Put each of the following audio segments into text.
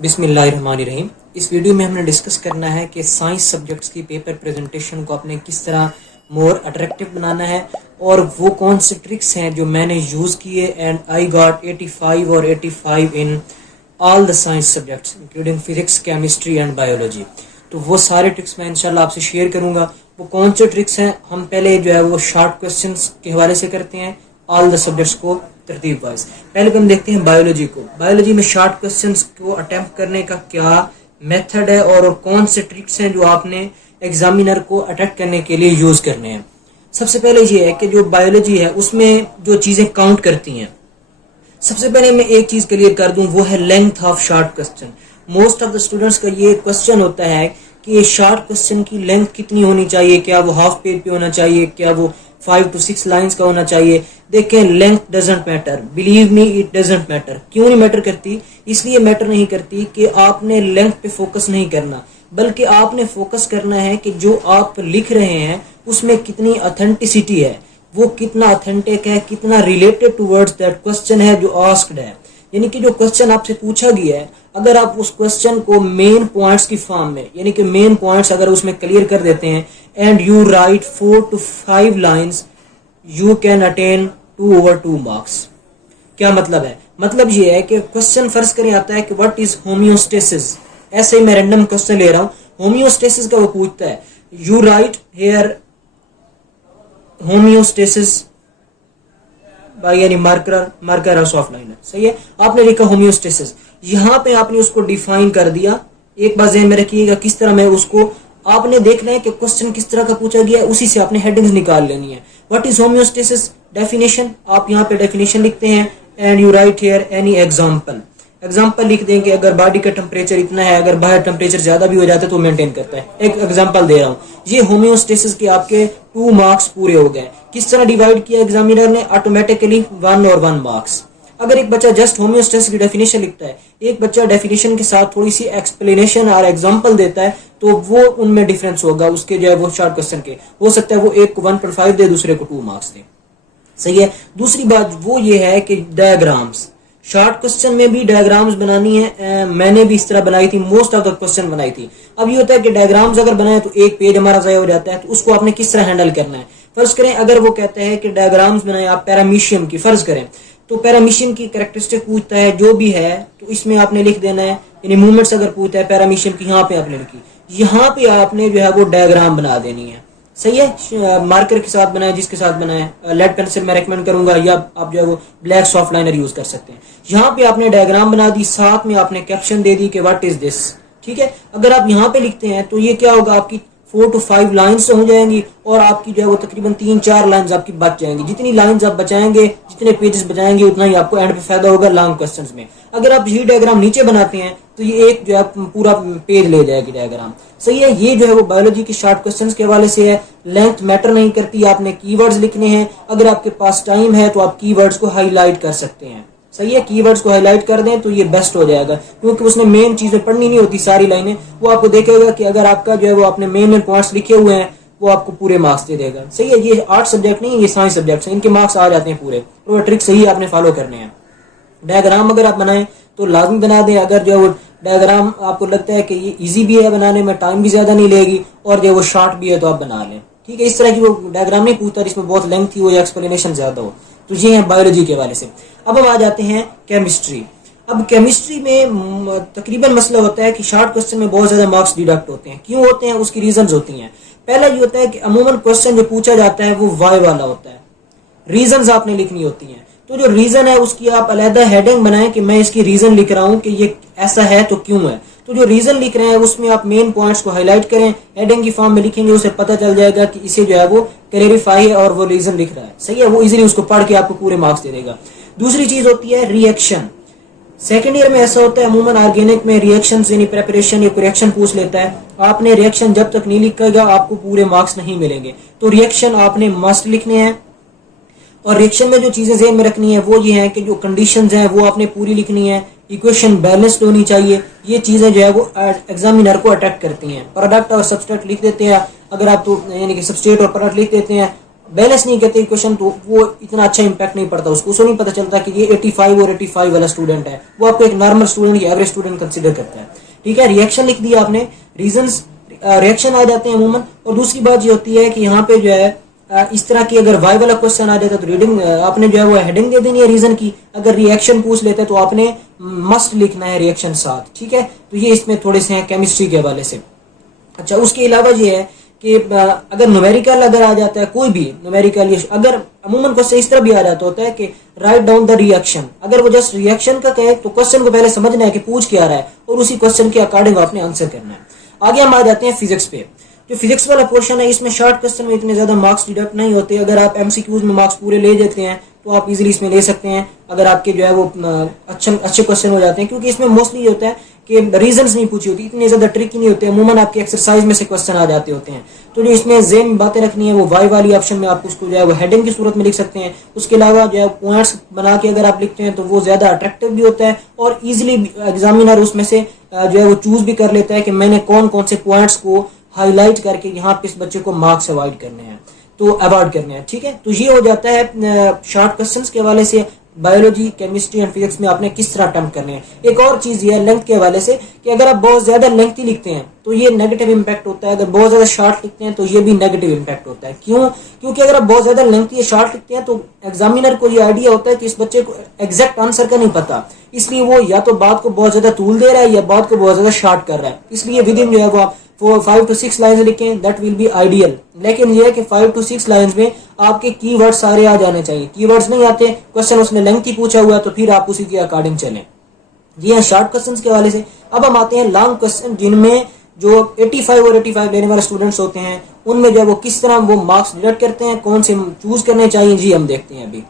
बिस्मिल्लाहिर्रहमानिर्रहीम। इस वीडियो में हमने डिस्कस करना है कि साइंस सब्जेक्ट्स की पेपर प्रेजेंटेशन को आपने किस तरह मोर अट्रैक्टिव बनाना है और वो कौन से ट्रिक्स हैं जो मैंने यूज़ किए एंड आई गॉट 85 और 85 in all the science subjects including physics, chemistry and biology. तो वो सारे ट्रिक्स मैं इंशाल्लाह आपसे शेयर करूंगा। वो कौन से ट्रिक्स हैं, हम पहले जो है वो शॉर्ट क्वेश्चंस के हवाले से करते हैं ऑल द सब्जेक्ट्स को तरतीब वाइज। पहले हम देखते हैं बायोलॉजी को। बायोलॉजी में शॉर्ट क्वेश्चंस को अटेम्प्ट करने का क्या मेथड है और कौन से ट्रिक्स हैं जो आपने एग्जामिनर को अटेक्ट करने के लिए यूज करने हैं। सबसे पहले ये है कि जो बायोलॉजी है उसमें जो चीजें काउंट करती हैं, सबसे पहले मैं एक चीज क्लियर कर दूं, वो है length of short question. Most of the students का ये क्वेश्चन होता है कि ये शॉर्ट क्वेश्चन की लेंथ कितनी होनी चाहिए, क्या वो हाफ पेज पे होना चाहिए, क्या वो 5 to 6 लाइंस का होना चाहिए। देखें, length doesn't matter, believe me it doesn't matter. क्यों नहीं मैटर करती? इसलिए मैटर नहीं करती कि आपने लेंथ पे फोकस नहीं करना, बल्कि आपने फोकस करना है कि जो आप लिख रहे हैं उसमें कितनी ऑथेंटिसिटी है, वो कितना ऑथेंटिक है, कितना रिलेटेड टूवर्ड्स दैट क्वेश्चन है जो आस्क्ड है। यानी कि जो क्वेश्चन आपसे पूछा गया है, अगर आप उस क्वेश्चन को मेन पॉइंट्स की फॉर्म में, यानी कि मेन पॉइंट्स अगर उसमें क्लियर कर देते हैं and you right 4 to 5 lines, you can attain 2/2 marks. क्या मतलब है? मतलब ये है कि क्वेश्चन फर्ज करें आता है कि व्हाट इज होम्योस्टेसिस। ऐसे ही मैं रैंडम क्वेश्चन ले रहा हूं, होम्योस्टेसिस का वो पूछता है, यू राइट हेयर होम्योस्टेसिस यानी मार्कर और सॉफ्ट लाइनर। सही है, आपने लिखा होम्योस्टेसिस, यहां पे आपने उसको डिफाइन कर दिया। एक बात ध्यान में रखिएगा किस तरह मैं उसको, आपने देखना है कि क्वेश्चन किस तरह का पूछा गया है, उसी से आपने हेडिंग्स निकाल लेनी है। व्हाट इज होम्योस्टेसिस डेफिनेशन, आप यहाँ पे डेफिनेशन लिखते हैं and you right here any example. Example लिख दें कि अगर बॉडी का टेम्परेचर इतना है, अगर बाहर टेम्परेचर ज्यादा भी हो जाता है तो मेंटेन करता है। एक एग्जांपल दे रहा हूँ, ये होम्योस्टेसिस के आपके 2 मार्क्स पूरे हो गए। किस तरह डिवाइड किया एग्जामिनर ने? ऑटोमेटिकली 1 और 1 मार्क्स। अगर एक बच्चा जस्ट होम्योस्टेसिस की डेफिनेशन लिखता है, एक बच्चा डेफिनेशन के साथ थोड़ी सी एक्सप्लेनेशन और एग्जांपल देता है, तो वो उनमें डिफरेंस होगा उसके जो है वो शॉर्ट क्वेश्चन के। हो सकता है वो एक को 1.5 दे, दूसरे को 2 मार्क्स दे। सही है। दूसरी बात वो ये है कि डायग्राम्स, शॉर्ट क्वेश्चन में भी डायग्राम्स बनानी है। मैंने भी इस तरह बनाई थी, मोस्ट ऑफ द क्वेश्चन बनाई थी। अब ये होता है कि डायग्राम्स अगर बनाए तो एक पेज हमारा ज़ाया हो जाता है, तो उसको आपने किस तरह हैंडल करना है। फर्ज करें अगर वो कहते हैं कि डायग्राम्स बनाए आप पैरामीशियम की, फर्ज करें तो पैरामीशियम की कैरेक्टरिस्टिक पूछता है जो भी है, तो इसमें आपने लिख देना है, यानी मूवमेंट्स अगर पूछता है पैरामीशियम की, यहाँ पे आपने लिखी, यहाँ पे आपने जो है वो डायग्राम बना देनी है। सही है, मार्कर के साथ बनाए, जिसके साथ बनाए, लेड पेंसिल मैं रेकमेंड करूंगा, या आप जो है वो ब्लैक सॉफ्ट लाइनर यूज कर सकते हैं। यहाँ पे आपने डायग्राम बना दी, साथ में आपने कैप्शन दे दी कि व्हाट इज दिस। ठीक है, अगर आप यहाँ पे लिखते हैं तो ये क्या होगा, आपकी 4 to 5 लाइन्स हो जाएंगी और आपकी जो है वो तकरीबन 3-4 लाइन्स आपकी बच जाएंगी। जितनी लाइन्स आप बचाएंगे, जितने पेजेस बचाएंगे, उतना ही आपको एंड पे फायदा होगा लॉन्ग क्वेश्चंस में। अगर आप यही डायग्राम नीचे बनाते हैं तो ये एक जो है पूरा पेज ले जाएगी डायग्राम। सही है, ये जो है वो बायोलॉजी की शॉर्ट क्वेश्चंस के हवाले से है। लेंथ मैटर नहीं करती, आपने कीवर्ड्स लिखने हैं। अगर आपके पास टाइम है तो आप कीवर्ड्स को हाईलाइट कर सकते हैं। सही है, कीवर्ड्स को हाईलाइट कर दें तो ये बेस्ट हो जाएगा, क्योंकि उसने मेन चीजें पढ़नी नहीं होती सारी लाइनें। वो आपको देखेगा कि अगर आपका जो है वो आपने मेन पॉइंट्स लिखे हुए हैं, वो आपको पूरे मार्क्स दे देगा। सही है, ये आर्ट सब्जेक्ट नहीं, ये साइंस सब्जेक्ट है, इनके मार्क्स आ जाते हैं पूरे। तो वो ट्रिक सही आपने फॉलो करने हैं। डायग्राम अगर आप बनाएं तो लाजमी बना दें। अगर जो है वो डायग्राम आपको लगता है कि ये इजी भी है बनाने में, टाइम भी ज्यादा नहीं लेगी और जो है वो शॉर्ट भी है, तो आप बना लें। ठीक है, इस तरह की वो डायग्राम नहीं पूछता जिसमें बहुत लेंथी हो या एक्सप्लेनेशन ज्यादा हो। तो ये है बायोलॉजी के हवाले से। अब हम आ जाते हैं केमिस्ट्री। अब केमिस्ट्री में तकरीबन मसला होता है कि शॉर्ट क्वेश्चन में बहुत ज्यादा मार्क्स डिडक्ट होते हैं। क्यों होते हैं? उसकी रीजंस होती हैं। पहला ये होता है कि अमूमन क्वेश्चन जो पूछा जाता है वो वाई वाला होता है, रीजंस आपने लिखनी होती हैं। तो जो रीजन है उसकी आप अलहदा हेडिंग बनाएं कि मैं इसकी रीजन लिख रहा हूं कि ये ऐसा है तो क्यों है। तो जो रीजन लिख रहे हैं उसमें आप मेन पॉइंट्स को हाईलाइट करें, हेडिंग की फॉर्म में लिखेंगे, उसे पता चल जाएगा कि इसे जो है वो क्लेरिफाई है और वो रीजन लिख रहा है। सही है, वो इजीली उसको पढ़ के आपको पूरे मार्क्स दे देगा। दूसरी चीज होती है रिएक्शन। सेकेंड ईयर में ऐसा होता है, अमूमन ऑर्गेनिक में रिएक्शन यानी प्रेपरेशन या रिएक्शन पूछ लेता है। आपने रिएक्शन जब तक नहीं लिखेगा आपको पूरे मार्क्स नहीं मिलेंगे। तो रिएक्शन आपने मस्ट लिखने हैं, और रिएक्शन में जो चीजें ज़हन में रखनी है वो ये है कि जो कंडीशंस हैं वो आपने पूरी लिखनी है, इक्वेशन बैलेंस्ड होनी चाहिए। ये चीजें जो है वो एग्जामिनर को अट्रैक्ट करती हैं। प्रोडक्ट और सबस्ट्रेट लिख देते हैं, अगर आप तो यानी कि सबस्ट्रेट और प्रोडक्ट लिख देते हैं, बैलेंस नहीं करते क्वेश्चन तो वो इतना अच्छा इंपैक्ट नहीं पड़ता उसको नहीं पता चलता कि ये 85 और 85 वाला स्टूडेंट है, वो आपको एक नॉर्मल स्टूडेंट या एवरेज स्टूडेंट कंसिडर करता है। ठीक है, रिएक्शन लिख दिया आपने, रीजंस रिएक्शन आ जाते हैं अमूमन। और दूसरी बात ये होती है कि यहाँ पे जो है इस तरह की अगर वाई वाला क्वेश्चन आ जाता है तो रीडिंग आपने जो है वो हेडिंग दे देनी है रीजन की। अगर रिएक्शन पूछ लेते हैं तो आपने मस्ट लिखना है रिएक्शन साथ। ठीक है, तो ये इसमें थोड़े से हैं केमिस्ट्री के हवाले से। अच्छा, उसके अलावा ये है कि अगर न्यूमेरिकल अगर आ जाता है कोई भी न्यूमेरिकल, अगर अमूमन क्वेश्चन इस तरह भी आ जाता होता है कि राइट डाउन द रिएक्शन, अगर वो जस्ट रिएक्शन का कहे तो क्वेश्चन को पहले समझना है कि पूछ क्या रहा है और उसी क्वेश्चन के अकॉर्डिंग आपने आंसर करना है। आगे हम आ जाते हैं फिजिक्स पे। जो फिजिक्स वाला पोर्शन है इसमें शॉर्ट क्वेश्चन में इतने ज्यादा मार्क्स डिडक्ट नहीं होते। अगर आप एमसीक्यूज में मार्क्स पूरे ले जाते हैं तो आप इजीली इसमें ले सकते हैं, अगर आपके जो है वो अच्छे क्वेश्चन हो जाते हैं, क्योंकि इसमें मोस्टली होता है कि रीजंस नहीं पूछी होती, इतने ज्यादा ट्रिकी नहीं होते, अमूमन आपके एक्सरसाइज में से क्वेश्चन आ जाते होते हैं। तो जो इसमें ज़ेन बातें रखनी है वो वाई वाली ऑप्शन में आप उसको जो है वो हेडिंग की सूरत में लिख सकते हैं। उसके अलावा जो है पॉइंट्स बना के अगर आप लिखते हैं तो वो ज्यादा अट्रैक्टिव भी होता है और इजीली एग्जामिनर उसमें से जो है वो चूज भी कर लेता है कि मैंने कौन कौन से पॉइंट्स को हाईलाइट करके यहाँ पे इस बच्चे को मार्क्स अवॉइड करने हैं, तो अवॉइड करने हैं। ठीक है, तो ये हो जाता है शॉर्ट क्वेश्चंस के हवाले से बायोलॉजी, केमिस्ट्री एंड फिजिक्स में आपने किस तरह अटेम्प्ट करने हैं। एक और चीज ये है लेंथ के हवाले से कि अगर आप बहुत ज्यादा लेंथी लिखते हैं तो ये नेगेटिव इंपैक्ट होता है, अगर बहुत ज्यादा शॉर्ट लिखते हैं तो ये भी नेगेटिव इंपैक्ट होता है। क्यों? क्योंकि अगर आप बहुत ज्यादा लेंथी या शॉर्ट लिखते हैं तो एग्जामिनर को ये आइडिया होता है कि इस बच्चे को एग्जैक्ट आंसर का नहीं पता, इसलिए वो या तो बात को बहुत ज्यादा तूल दे रहा है या बात को बहुत ज्यादा शॉर्ट कर रहा है। इसलिए विद इन जो है वो आप 5 to 6 लाइन्स लिखें, दैट विल बी आइडियल। लेकिन ये है कि 5 to 6 लाइन्स में आपके कीवर्ड सारे आ जाने चाहिए। कीवर्ड्स नहीं आते, क्वेश्चन उसने लेंथी पूछा हुआ तो फिर आप उसी के अकॉर्डिंग चलें। जी हाँ, शॉर्ट क्वेश्चंस के हवाले से। अब हम आते हैं लॉन्ग क्वेश्चन, जिनमें जो 85 और 85 लेने वाले स्टूडेंट्स होते हैं उनमें जो वो किस तरह वो मार्क्स डिडक्ट करते हैं, कौन से चूज करने चाहिए, जी हम देखते हैं अभी।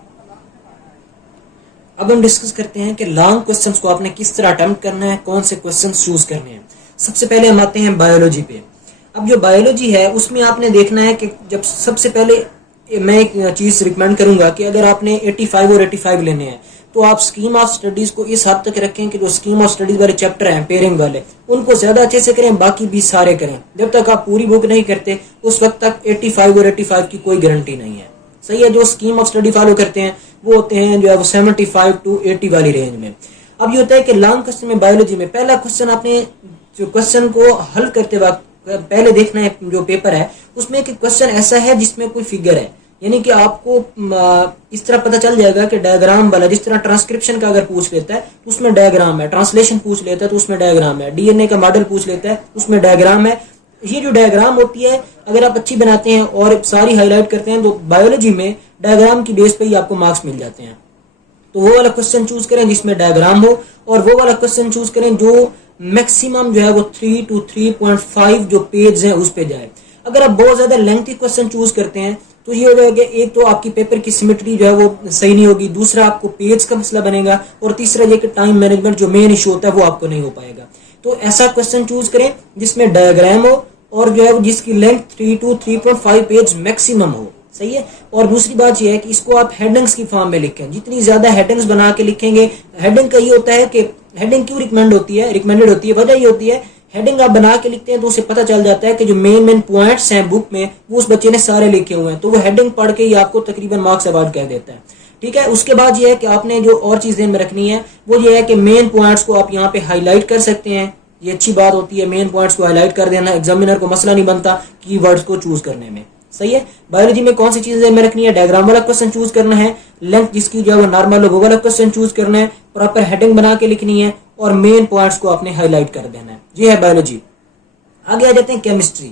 अब हम डिस्कस करते हैं कि लॉन्ग क्वेश्चंस को आपने किस तरह अटेम्प्ट करना है, कौन से क्वेश्चंस चूज करने हैं। सबसे पहले हम आते हैं बायोलॉजी पे। अब जो बायोलॉजी है उसमें आपने देखना है कि जब सबसे पहले मैं एक चीज रिकमेंड करूंगा कि अगर आपने 85 और 85 लेने हैं तो आप स्कीम ऑफ स्टडीज को इस हद तक रखें कि जो स्कीम ऑफ स्टडीज वाले चैप्टर हैं पेयरिंग वाले उनको ज्यादा अच्छे से करें, बाकी भी सारे करें। जब तक आप पूरी बुक नहीं करते उस वक्त तक 85 और 85 की कोई गारंटी नहीं है। सही है, जो स्कीम ऑफ स्टडी फॉलो करते हैं वो होते हैं जो है वो 75 to 80 वाली रेंज में। अब ये होता है कि लॉन्ग क्वेश्चन में बायोलॉजी में पहला क्वेश्चन आपने जो क्वेश्चन को हल करते वक्त पहले देखना है जो पेपर है उसमें एक क्वेश्चन ऐसा है जिसमें कोई फिगर है, यानी कि आपको इस तरह पता चल जाएगा कि डायग्राम वाला, जिस तरह ट्रांसक्रिप्शन का अगर पूछ लेता है तो उसमें डायग्राम है, ट्रांसलेशन पूछ लेता है तो उसमें डायग्राम है, डीएनए का मॉडल पूछ लेता है उसमें डायग्राम है। ये जो डायग्राम होती है अगर आप अच्छी बनाते हैं और सारी हाईलाइट करते हैं तो बायोलॉजी में डायग्राम की बेस पे ही आपको मार्क्स मिल जाते हैं। तो वो वाला क्वेश्चन चूज करें जिसमें डायग्राम हो और वो वाला क्वेश्चन चूज करें जो मैक्सिमम जो है वो 3 to 3.5 जो पेज है उस पे जाए। अगर आप बहुत ज्यादा लेंथी क्वेश्चन चूज करते हैं तो ये हो जाएगा, एक तो आपकी पेपर की सिमेट्री जो है वो सही नहीं होगी, दूसरा आपको पेज का मसला बनेगा और तीसरा ये कि टाइम मैनेजमेंट जो मेन इशू होता है वो आपको नहीं हो पाएगा। तो ऐसा क्वेश्चन चूज करें जिसमें डायग्राम हो और जो है जिसकी लेंथ 3 to 3.5 पेज मैक्सिमम हो। सही है, और दूसरी बात यह है कि इसको आप हेडिंग्स की फॉर्म में लिखें। जितनी ज्यादा हेडिंग्स बना के लिखेंगे, हेडिंग का ये होता है कि हेडिंग क्यों रिकमेंडेड होती है, वजह ये होती है हेडिंग आप बना के लिखते हैं तो उसे पता चल जाता है कि जो मेन पॉइंट्स हैं बुक में वो उस बच्चे ने सारे लिखे हुए हैं, तो वो हेडिंग पढ़ के ही आपको तकरीबन मार्क्स अवार्ड कर देता है। ठीक है, उसके बाद ये है कि आपने जो और चीजें में रखनी है वो ये है कि मेन पॉइंट्स को आप यहाँ पे हाईलाइट कर सकते हैं। ये अच्छी बात होती है, मेन पॉइंट्स को हाईलाइट कर देना, एग्जामिनर को मसला नहीं बनता कीवर्ड्स को चूज करने में। सही है, बायोलॉजी में कौन सी चीजें में रखनी है, डायग्राम वाला क्वेश्चन चूज करना है, लेंथ जिसकी जो है वो नॉर्मल हो वो वाला क्वेश्चन चूज करना है, प्रॉपर हेडिंग बना के लिखनी है और मेन पॉइंट्स को आपने हाईलाइट कर देना है। ये है बायोलॉजी। आगे आ जाते हैं केमिस्ट्री।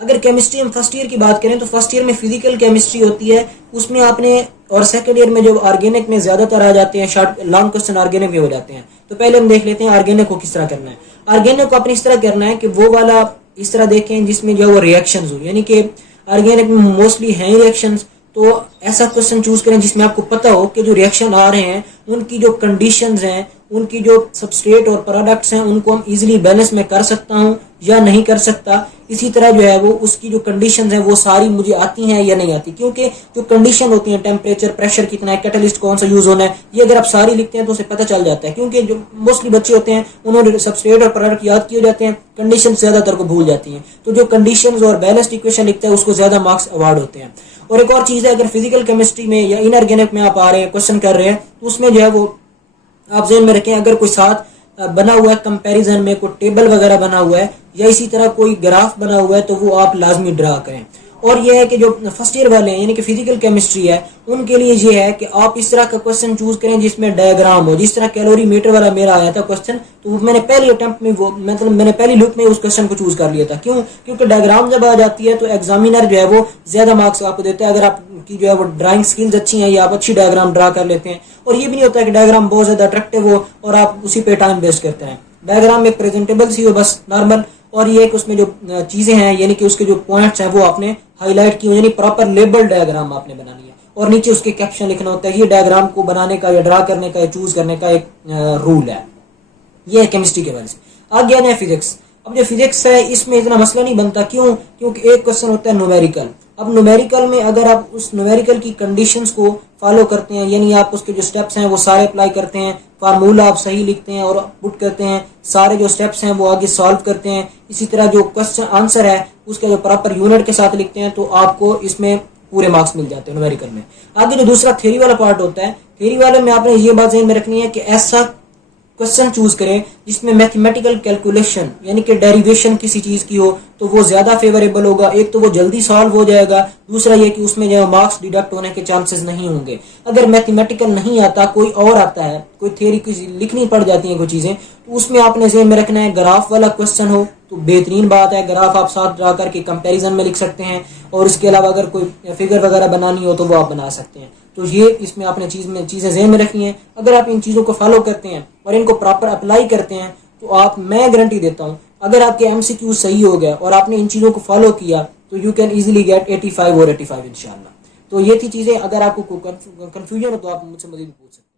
अगर केमिस्ट्री हम फर्स्ट ईयर की बात करें तो फर्स्ट ईयर में फिजिकल केमिस्ट्री होती है, उसमें आपने, और सेकंड ईयर में जो ऑर्गेनिक में ज्यादातर आ जाते हैं, शॉर्ट लॉन्ग क्वेश्चन ऑर्गेनिक में हो जाते हैं। तो पहले हम देख लेते हैं ऑर्गेनिक को किस तरह करना है। ऑर्गेनिक को आपने इस तरह करना है कि वो वाला इस तरह देखें जिसमें जो वो रिएक्शंस हो, यानी कि ऑर्गेनिक में मोस्टली हैं रिएक्शंस, तो ऐसा क्वेश्चन चूज करें जिसमें आपको पता हो कि जो रिएक्शन आ रहे हैं उनकी जो कंडीशंस हैं, उनकी जो सबस्ट्रेट और प्रोडक्ट्स हैं उनको हम इजीली बैलेंस में कर सकता हूं, या नहीं कर सकता। इसी तरह जो है वो उसकी जो कंडीशंस हैं वो सारी मुझे आती हैं या नहीं आती, क्योंकि जो कंडीशन होती है टेम्परेचर, प्रेशर कितना है, कैटलिस्ट कौन सा यूज होना है, ये अगर आप सारी लिखते हैं तो उसे पता चल जाता है। क्योंकि जो मोस्टली बच्चे होते हैं उन्होंने सबस्ट्रेट और प्रोडक्ट याद किए जाते हैं, कंडीशन ज्यादातर को भूल जाती हैं। तो जो कंडीशंस और बैलेंस्ड इक्वेशन लिखता है उसको ज्यादा मार्क्स अवार्ड होते हैं। और एक और चीज है, अगर फिजिकल केमिस्ट्री में या इनऑर्गेनिक में आप आ रहे हैं, क्वेश्चन कर रहे हैं, तो उसमें जो है वो आप ज़हन में रखें, अगर कोई साथ बना हुआ है कंपैरिजन में, कोई टेबल वगैरह बना हुआ है या इसी तरह कोई ग्राफ बना हुआ है, तो वो आप लाजमी ड्रा करें। और ये है कि जो फर्स्ट ईयर वाले हैं यानी कि फिजिकल केमिस्ट्री है, उनके लिए ये है कि आप इस तरह का क्वेश्चन चूज करें जिसमें डायग्राम हो। जिस तरह कैलोरी मीटर वाला मेरा आया था क्वेश्चन, तो मैंने पहली अटेम्प्ट में वो मैंने पहली लुक में उस क्वेश्चन को चूज कर लिया था। क्यों? क्योंकि डायग्राम जब आ जाती है तो एग्जामिनर जो है वो ज्यादा मार्क्स आपको देता है, अगर आपकी जो है वो ड्राइंग स्किल्स अच्छी हैं या आप अच्छी डायग्राम ड्रा कर लेते हैं। और ये भी नहीं होता कि डायग्राम बहुत ज्यादा अट्रैक्टिव हो और आप उसी पे टाइम वेस्ट करते हैं। डायग्राम में प्रेजेंटेबल सी हो, बस नॉर्मल, और ये कि उसमें जो चीजें हैं यानी कि उसके जो पॉइंट्स हैं वो आपने हाईलाइट की हो, यानी प्रॉपर लेबल डायग्राम आपने बनानी है। और नीचे उसके कैप्शन लिखना होता है। ये डायग्राम को बनाने का या ड्रा करने का या चूज करने का एक रूल है। ये है केमिस्ट्री के बारे से। आगे आना है फिजिक्स। अब जो फिजिक्स है इसमें इतना मसला नहीं बनता। क्यों? क्योंकि एक क्वेश्चन होता है न्यूमेरिकल। अब न्यूमेरिकल में अगर आप उस न्यूमेरिकल की कंडीशंस को फॉलो करते हैं, यानी आप उसके जो स्टेप्स हैं वो सारे अप्लाई करते हैं, फार्मूला आप सही लिखते हैं और पुट करते हैं, सारे जो स्टेप्स हैं वो आगे सॉल्व करते हैं, इसी तरह जो क्वेश्चन आंसर है उसके जो प्रॉपर यूनिट के साथ लिखते हैं, तो आपको इसमें पूरे मार्क्स मिल जाते हैं न्यूमेरिकल में। आगे जो दूसरा थ्योरी वाला पार्ट होता है, थ्योरी वाले में आपने ये बात ध्यान में रखनी है कि ऐसा क्वेश्चन चूज करें जिसमें मैथमेटिकल कैलकुलेशन यानी कि डेरिवेशन किसी चीज की हो, तो वो ज्यादा फेवरेबल होगा। एक तो वो जल्दी सॉल्व हो जाएगा, दूसरा ये कि उसमें जो मार्क्स डिडक्ट होने के चांसेस नहीं होंगे। अगर मैथमेटिकल नहीं आता, कोई और आता है, कोई थ्योरी की लिखनी पड़ जाती है कोई चीजें, तो उसमें आपने ज़हन में रखना है ग्राफ वाला क्वेश्चन हो तो बेहतरीन बात है। ग्राफ आप साथ ड्रा करके कंपैरिजन में लिख सकते हैं, और इसके अलावा अगर कोई फिगर वगैरह बनानी हो तो वो आप बना सकते हैं। तो ये इसमें आपने चीजें ज़हन में रखनी है। अगर आप इन चीज़ों को फॉलो करते हैं और इनको प्रॉपर अप्लाई करते हैं, तो मैं गारंटी देता हूँ, अगर आपके एमसीक्यू सही हो गया और आपने इन चीज़ों को फॉलो किया, तो यू कैन इजीली गेट 85 और 85 इंशाल्लाह। तो ये थी चीज़ें। अगर आपको कंफ्यूजन हो तो आप मुझसे मज़ीद पूछ सकते हैं।